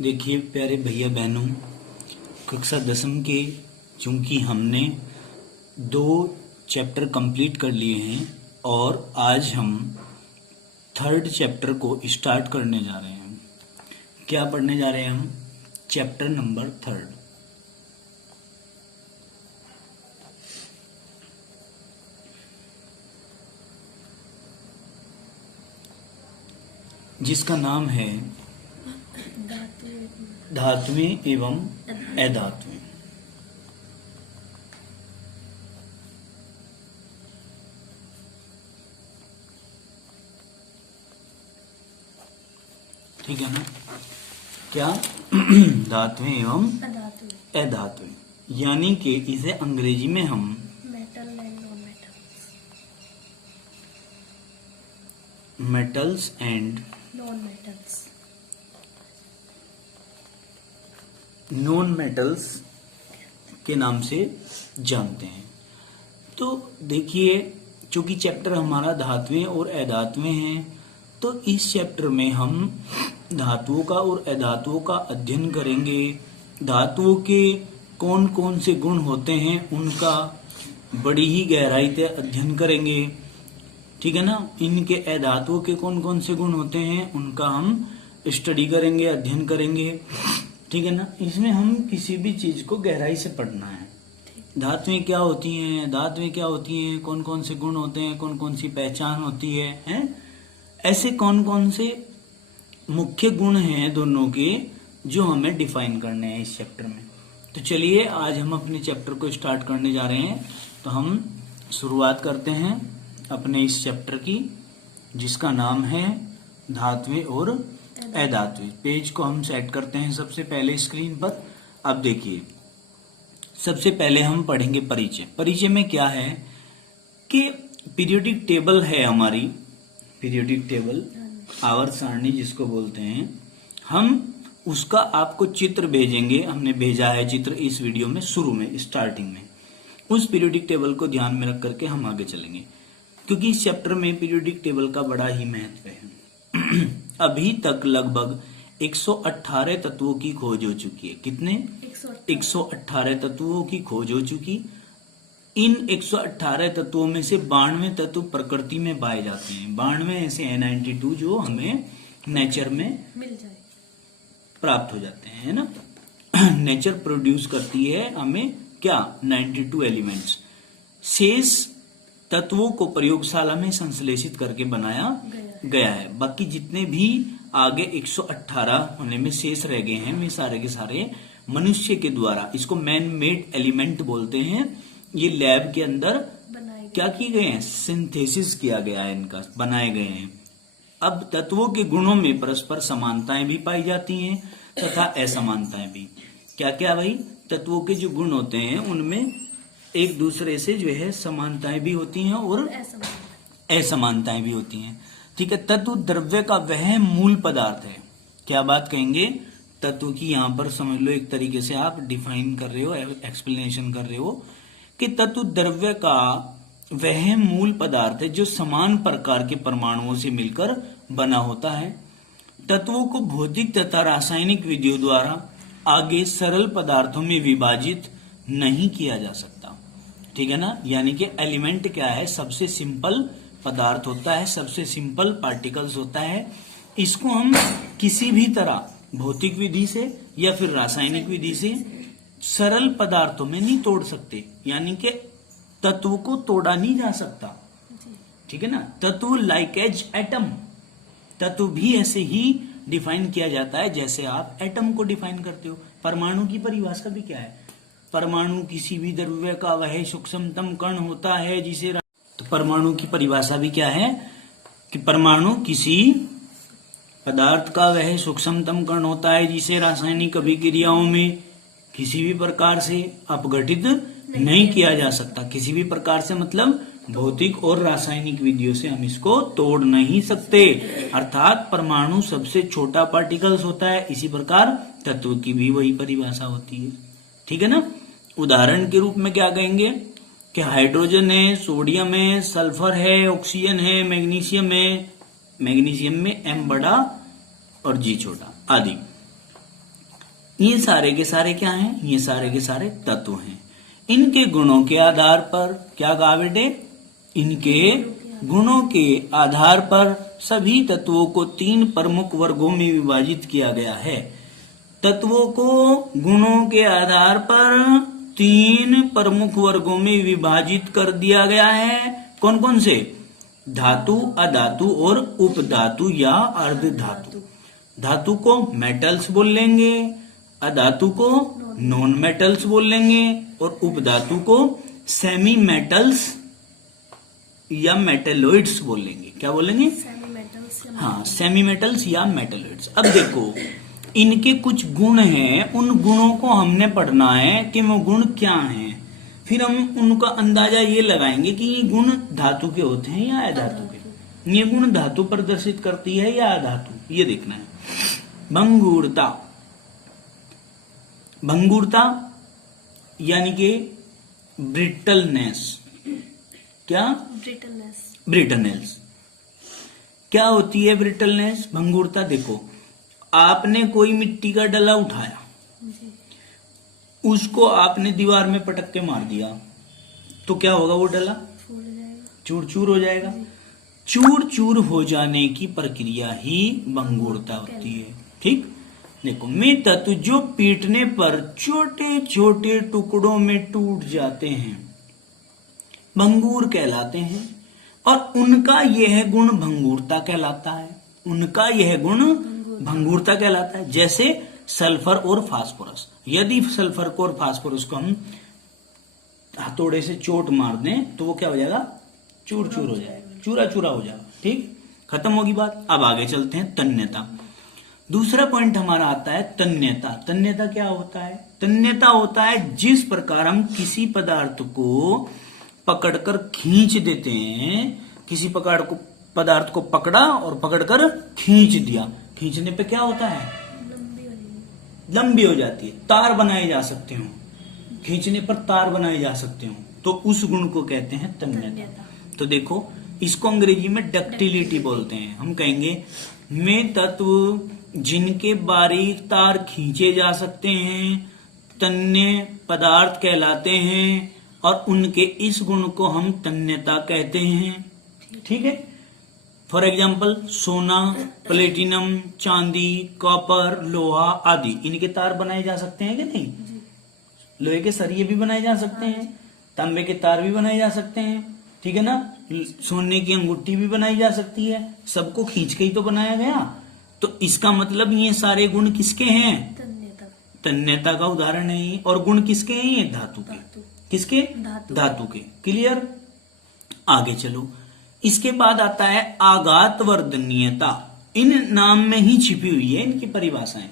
देखिए प्यारे भैया बहनों, कक्षा 10वीं के चूंकि हमने 2 चैप्टर कंप्लीट कर लिए हैं और आज हम 3rd चैप्टर को स्टार्ट करने जा रहे हैं। क्या पढ़ने जा रहे हैं हम? Chapter number 3rd। जिसका नाम है धातुएं एवं अधातुएं। ठीक है ना? क्या? धातुएं एवं अधातुएं, यानी कि इसे अंग्रेजी में हम मेटल्स एंड नॉन मेटल्स के नाम से जानते हैं। तो देखिए, चूंकि चैप्टर हमारा धातुएं और अधातुएं हैं, तो इस चैप्टर में हम धातुओं का और अधातुओं का अध्ययन करेंगे। धातुओं के कौन कौन से गुण होते हैं उनका बड़ी ही गहराई से अध्ययन करेंगे। ठीक है ना? इनके अधातुओं के कौन कौन से गुण होते हैं उनका हम स्टडी करेंगे, अध्ययन करेंगे। ठीक है ना? इसमें हम किसी भी चीज को गहराई से पढ़ना है। धातुएं क्या होती हैं, धातुएं क्या होती हैं, कौन कौन से गुण होते हैं, कौन कौन सी पहचान होती है, हैं? ऐसे कौन कौन से मुख्य गुण हैं दोनों के जो हमें डिफाइन करने हैं इस चैप्टर में। तो चलिए आज हम अपने चैप्टर को स्टार्ट करने जा रहे हैं। तो हम शुरुआत करते हैं अपने इस चैप्टर की, जिसका नाम है धातुएं और अधातुएं। पेज को हम सेट करते हैं सबसे पहले स्क्रीन पर। अब देखिए, सबसे पहले हम पढ़ेंगे परिचय। परिचय में क्या है कि पीरियोडिक टेबल है हमारी, पीरियोडिक टेबल आवर्त सारणी जिसको बोलते हैं। हम उसका आपको चित्र भेजेंगे, हमने भेजा है चित्र इस वीडियो में शुरू में स्टार्टिंग में। उस पीरियोडिक टेबल को ध्यान में रख करके हम आगे चलेंगे, क्योंकि इस चैप्टर में पीरियोडिक टेबल का बड़ा ही महत्व है। अभी तक लगभग 118 तत्वों की खोज हो चुकी है। कितने? 118 तत्वों की खोज हो चुकी। इन 118 तत्वों में से 92 तत्व प्रकृति में पाए जाते हैं। 92 ऐसे हैं 92 जो हमें नेचर में मिल जाए, प्राप्त हो जाते हैं, है ना? नेचर प्रोड्यूस करती है हमें क्या? 92 एलिमेंट्स। शेष तत्वों को प्रयोगशाला में संश्लेषित करके बनाया गया है। बाकी जितने भी आगे 118 होने में शेष रह गए हैं, वे सारे के सारे मनुष्य के द्वारा, इसको मैन मेड एलिमेंट बोलते हैं, ये लैब के अंदर क्या किए गए हैं? सिंथेसिस किया गया है, इनका बनाए गए हैं। अब तत्वों के गुणों में परस्पर समानताएं भी पाई जाती हैं तथा असमानताएं भी। क्या क्या भाई? तत्वों के जो गुण होते हैं उनमें एक दूसरे से जो है समानताएं भी होती हैं और असमानताएं भी होती हैं। ठीक है? तत्व द्रव्य का वह मूल पदार्थ है। क्या बात कहेंगे? तत्व की यहाँ पर समझ लो, एक तरीके से आप डिफाइन कर रहे हो, एक्सप्लेनेशन कर रहे हो कि तत्व द्रव्य का वह मूल पदार्थ है जो समान प्रकार के परमाणुओं से मिलकर बना होता है। तत्वों को भौतिक तथा रासायनिक विधियों द्वारा आगे सरल पदार्थों में विभाजित नहीं किया जा सकता। ठीक है ना? यानी कि एलिमेंट क्या है? सबसे सिंपल पदार्थ होता है, सबसे सिंपल पार्टिकल्स होता है। इसको हम किसी भी तरह भौतिक विधि से या फिर रासायनिक विधि से सरल पदार्थों में नहीं तोड़ सकते, यानी कि तत्व को तोड़ा नहीं जा सकता। ठीक है ना? तत्व लाइक एज एटम, तत्व भी ऐसे ही डिफाइन किया जाता है जैसे आप एटम को डिफाइन करते हो। परमाणु की परिभाषा भी क्या है? परमाणु किसी भी द्रव्य का वह सूक्ष्मतम कण होता है जिसे, तो परमाणु की परिभाषा भी क्या है कि परमाणु किसी पदार्थ का वह सूक्ष्मतम कण होता है जिसे रासायनिक अभिक्रियाओं में किसी भी प्रकार से अपघटित नहीं किया जा सकता। किसी भी प्रकार से मतलब भौतिक और रासायनिक विधियों से हम इसको तोड़ नहीं सकते। अर्थात परमाणु सबसे छोटा पार्टिकल्स होता है। इसी प्रकार तत्व की भी वही परिभाषा होती है। ठीक है ना? उदाहरण के रूप में क्या कहेंगे कि हाइड्रोजन है, सोडियम है, सल्फर है, ऑक्सीजन है, मैग्नीशियम है, मैग्नीशियम में M बड़ा और G छोटा आदि। ये सारे के सारे क्या हैं? ये सारे के सारे तत्व हैं। इनके गुणों के आधार पर क्या कहा बेटे? इनके गुणों के आधार पर सभी तत्वों को 3 प्रमुख वर्गों में विभाजित किया गया है। तत्वों को गुणों के आधार पर 3 प्रमुख वर्गों में विभाजित कर दिया गया है। कौन कौन से? धातु, अधातु और उपधातु या अर्धधातु। धातु को मेटल्स बोल लेंगे, अधातु को नॉन मेटल्स बोल लेंगे और उपधातु को सेमी मेटल्स या मेटेलॉइड्स बोल लेंगे। क्या बोलेंगे? हाँ, सेमी मेटल्स या मेटेलॉइड्स। अब देखो, इनके कुछ गुण हैं, उन गुणों को हमने पढ़ना है कि वो गुण क्या हैं। फिर हम उनका अंदाजा ये लगाएंगे कि ये गुण धातु के होते हैं या अधातु के। ये गुण धातु प्रदर्शित करती है या अधातु, ये देखना है। भंगुरता, भंगुरता यानी कि ब्रिटलनेस। क्या? ब्रिटलनेस। क्या होती है ब्रिटलनेस? भंगुरता। देखो, आपने कोई मिट्टी का डला उठाया, उसको आपने दीवार में पटक के मार दिया, तो क्या होगा? वो डला चूर चूर हो जाएगा। चूर चूर हो जाने की प्रक्रिया ही भंगुरता होती है। ठीक, देखो, में तत्व जो पीटने पर छोटे छोटे टुकड़ों में टूट जाते हैं भंगुर कहलाते हैं, और उनका यह गुण भंगुरता कहलाता है। उनका यह गुण भंगुरता कहलाता है। जैसे सल्फर और फास्फोरस। यदि सल्फर को और फास्फोरस को हम हथौड़े से चोट मार दें तो वो क्या हो जाएगा? चूर चूर हो जाएगा, चूरा चूरा हो जाएगा। ठीक, खत्म होगी बात। अब आगे चलते हैं। तन्यता। दूसरा पॉइंट हमारा आता है तन्यता। तन्यता क्या होता है? तन्यता होता है जिस प्रकार हम किसी पदार्थ को पकड़कर खींच देते हैं। किसी पदार्थ को पकड़ा और पकड़कर खींच दिया। खींचने पे क्या होता है? लंबी हो जाती है। तार बनाए जा सकते हो, खींचने पर तार बनाए जा सकते हो, तो उस गुण को कहते हैं तन्यता। तो देखो, इसको अंग्रेजी में डक्टिलिटी बोलते हैं। हम कहेंगे में तत्व जिनके बारीक तार खींचे जा सकते हैं तन्य पदार्थ कहलाते हैं, और उनके इस गुण को हम तन्यता कहते हैं। ठीक है। फॉर एग्जाम्पल, सोना, प्लेटिनम, चांदी, कॉपर, लोहा आदि, इनके तार बनाए जा सकते हैं कि नहीं? लोहे के सरिये भी बनाए जा सकते हैं, तांबे के तार भी बनाए जा सकते हैं। ठीक है ना? सोने की अंगूठी भी बनाई जा सकती है। सबको खींच के ही तो बनाया गया। तो इसका मतलब ये सारे गुण किसके हैं? तन्यता का उदाहरण है। और गुण किसके हैं? ये धातु के। किसके? धातु के। क्लियर? आगे चलो। इसके बाद आता है आघातवर्धनीयता। इन नाम में ही छिपी हुई है इनकी परिभाषाएं।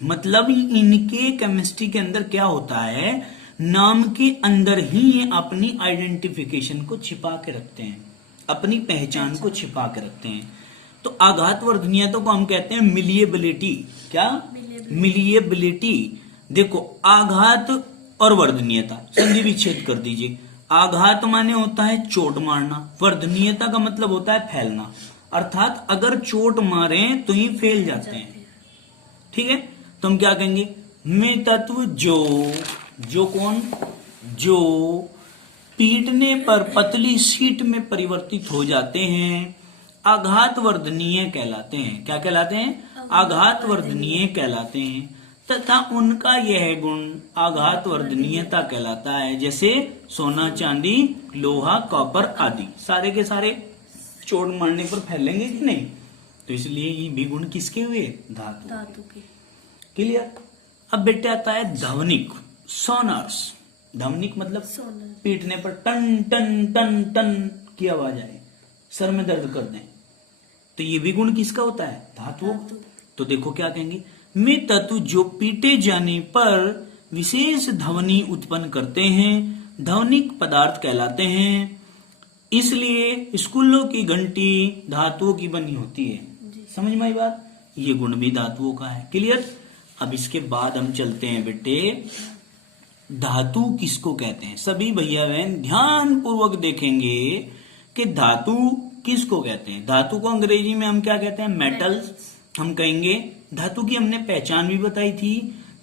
मतलब इनके केमिस्ट्री के अंदर क्या होता है, नाम के अंदर ही ये अपनी आइडेंटिफिकेशन को छिपा के रखते हैं, अपनी पहचान को छिपा के रखते हैं। तो आघातवर्धनीयता को हम कहते हैं मिलिएबिलिटी। क्या? मिलिएबिलिटी। देखो, आघात और वर्धनीयता संधि विच्छेद कर दीजिए। आघात माने होता है चोट मारना, वर्धनीयता का मतलब होता है फैलना। अर्थात अगर चोट मारे तो ही फैल जाते हैं। ठीक है, तो हम क्या कहेंगे? में तत्व जो कौन? जो पीटने पर पतली शीट में परिवर्तित हो जाते हैं, आघातवर्धनीय कहलाते हैं। क्या कहलाते हैं? आघातवर्धनीय कहलाते हैं। तथा उनका यह गुण आघातवर्धनीयता कहलाता है। जैसे सोना, चांदी, लोहा, कॉपर आदि सारे के सारे चोट मारने पर फैलेंगे कि नहीं? तो इसलिए ये भी गुण किसके हुए? धातु के। क्लियर? अब बेटे आता है ध्वनिक, सोनर्स। ध्वनिक मतलब पीटने पर टन टन टन टन की आवाज आए, सर में दर्द कर दें, तो ये भी गुण किसका होता है? धातु। तो देखो क्या कहेंगे? में तत्व जो पीटे जाने पर विशेष ध्वनि उत्पन्न करते हैं ध्वनिक पदार्थ कहलाते हैं। इसलिए स्कूलों की घंटी धातुओं की बनी होती है। समझ में आई बात? ये गुण भी धातुओं का है। क्लियर? अब इसके बाद हम चलते हैं बेटे, धातु किसको कहते हैं। सभी भैया बहन ध्यान पूर्वक देखेंगे कि धातु किसको कहते हैं। धातु को अंग्रेजी में हम क्या कहते हैं? मेटल्स। हम कहेंगे धातु की हमने पहचान भी बताई थी।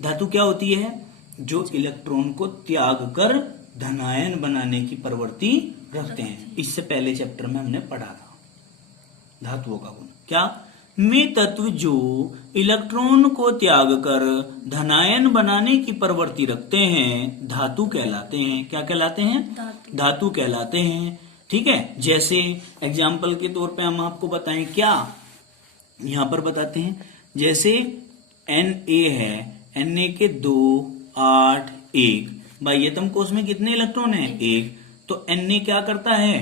धातु क्या होती है? जो इलेक्ट्रॉन को त्याग कर धनायन बनाने की प्रवृत्ति रखते हैं। इससे पहले चैप्टर में हमने पढ़ा था धातुओं का गुण। क्या? में तत्व जो इलेक्ट्रॉन को त्याग कर धनायन बनाने की प्रवृत्ति रखते हैं धातु कहलाते हैं। क्या कहलाते हैं? धातु कहलाते हैं। ठीक है, जैसे एग्जाम्पल के तौर पे हम आपको बताएं, क्या यहां पर बताते हैं, जैसे Na है, Na के 2, 8, 1, बाह्यतम कोश में कितने इलेक्ट्रॉन है? 1। तो Na क्या करता है?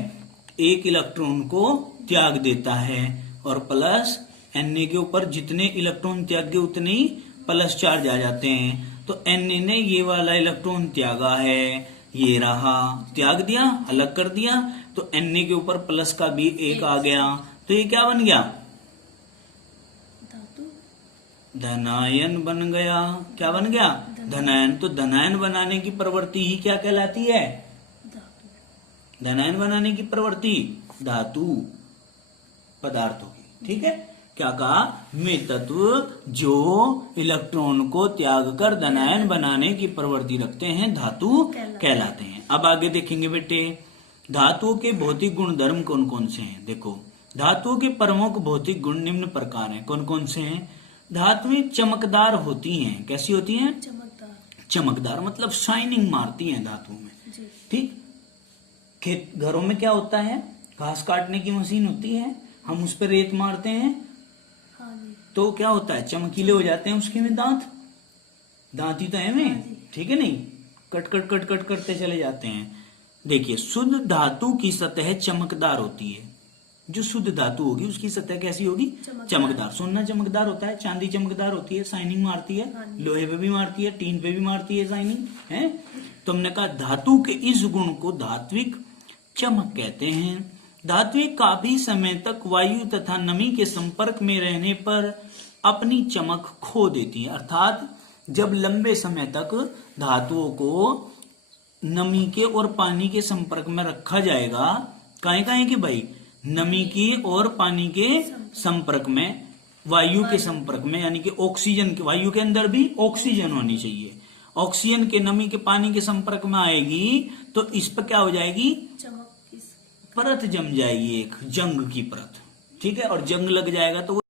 1 इलेक्ट्रॉन को त्याग देता है और प्लस Na के ऊपर जितने इलेक्ट्रॉन त्याग गए उतने ही प्लस चार्ज आ जाते हैं। तो Na ने ये वाला इलेक्ट्रॉन त्यागा है, ये रहा, त्याग दिया, अलग कर दिया, तो Na के ऊपर प्लस का भी 1 आ गया, तो ये क्या बन गया? धनायन बन गया। क्या बन गया? धनायन। तो धनायन बनाने की प्रवृत्ति ही क्या कहलाती है? धनायन बनाने की प्रवृत्ति धातु पदार्थों की। ठीक है, क्या कहा? में तत्व जो इलेक्ट्रॉन को त्याग कर धनायन बनाने की प्रवृत्ति रखते हैं धातु कहलाते हैं। अब आगे देखेंगे बेटे, धातुओं के भौतिक गुणधर्म कौन कौन से हैं। देखो, धातुओं के प्रमुख भौतिक गुण निम्न प्रकार हैं। कौन कौन से हैं? धातुएं चमकदार होती हैं। कैसी होती हैं? चमकदार मतलब शाइनिंग मारती हैं धातुओं में। ठीक, खेत घरों में क्या होता है? घास काटने की मशीन होती है, हम उस पर रेत मारते हैं तो क्या होता है? चमकीले हो जाते हैं उसके में दांत ही तो है में। ठीक है, नहीं कट कट कट कट करते चले जाते हैं। देखिए, शुद्ध धातु की सतह चमकदार होती है। जो शुद्ध धातु होगी उसकी सतह कैसी होगी? चमकदार। सोना चमकदार होता है, चांदी चमकदार होती है, शाइनिंग मारती है, लोहे पे भी मारती है, टीन पे भी मारती है शाइनिंग है। तो हमने कहा धातु के इस गुण को धात्विक चमक कहते हैं। धातुएं काफी समय तक वायु तथा नमी के संपर्क में रहने पर अपनी चमक खो देती है। अर्थात जब लंबे समय तक धातुओं को नमी के और पानी के संपर्क में रखा जाएगा, काहे कि भाई नमी की और पानी के संपर्क में, वायु के संपर्क में, यानी कि ऑक्सीजन के, वायु के अंदर भी ऑक्सीजन होनी चाहिए, ऑक्सीजन के नमी के पानी के संपर्क में आएगी तो इस पर क्या हो जाएगी? परत जम जाएगी, एक जंग की परत। ठीक है, और जंग लग जाएगा तो